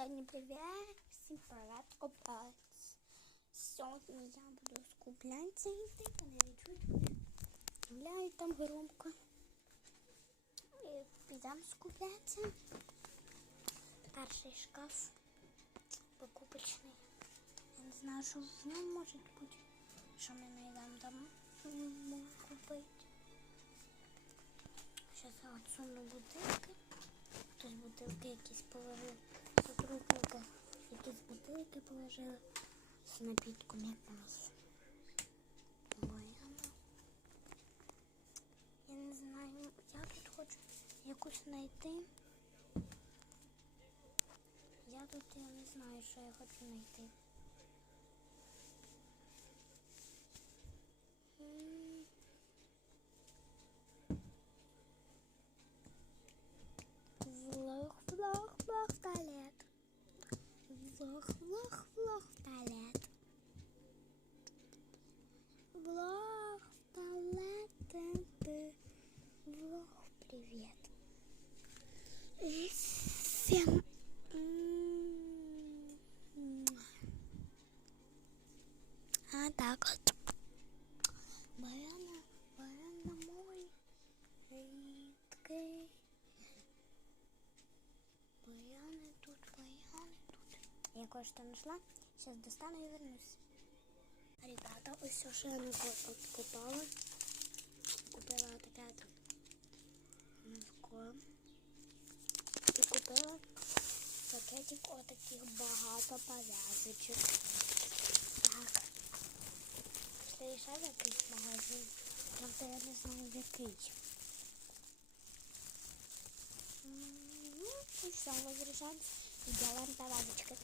Сьогодні привіт, всім привіт, опять. Сьогодні я буду скуплятися вони відчуть, гуляють там громко. І підемо скуплятися. Перший шкаф покупочний. Я не знаю, що в ньому може бути, що ми знайдемо там купити. Зараз я отсуну бутилки. Хтось бутилки якісь положив. З напітком якимось. Бояна. Я не знаю, я тут хочу якусь знайти. Я тут я не знаю, що я хочу знайти. М. Влог, влог, влог, туалет. Влог, влог, влог, туалет. Влог, туалет, ты. Влог, привет. И всем... м, А так вот. Баяна, баяна мой. Рідкий. Баяны тут, баяны тут. Я кое-что нашла. Сейчас достану и вернусь. Ребята, ось я откупала. Купила таке от мивко. І купила пакетик отаких багато пов'язочок. Так. Це ще якийсь магазин. Правда, я не знаю який. Ну, и все, возвращаемся и делаем повязочки.